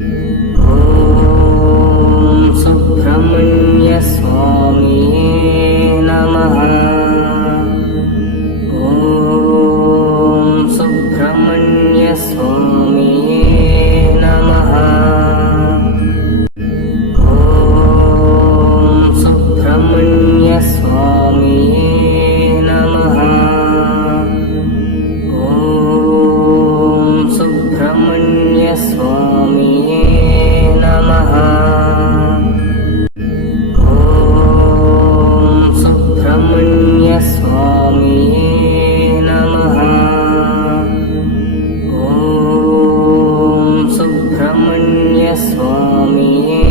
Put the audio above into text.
ॐ सुब्रह्मण्य स्वामिये नमः। ॐ सुब्रह्मण्य स्वामिये नमः। ॐ सुब्रह्मण्य स्वामिये नमः। ॐ सुब्रह्मण्य स्वामिये नमः। ॐ सुब्रह्मण्य स्वामिये नमः। ॐ सुब्रह्मण्य स्वामिये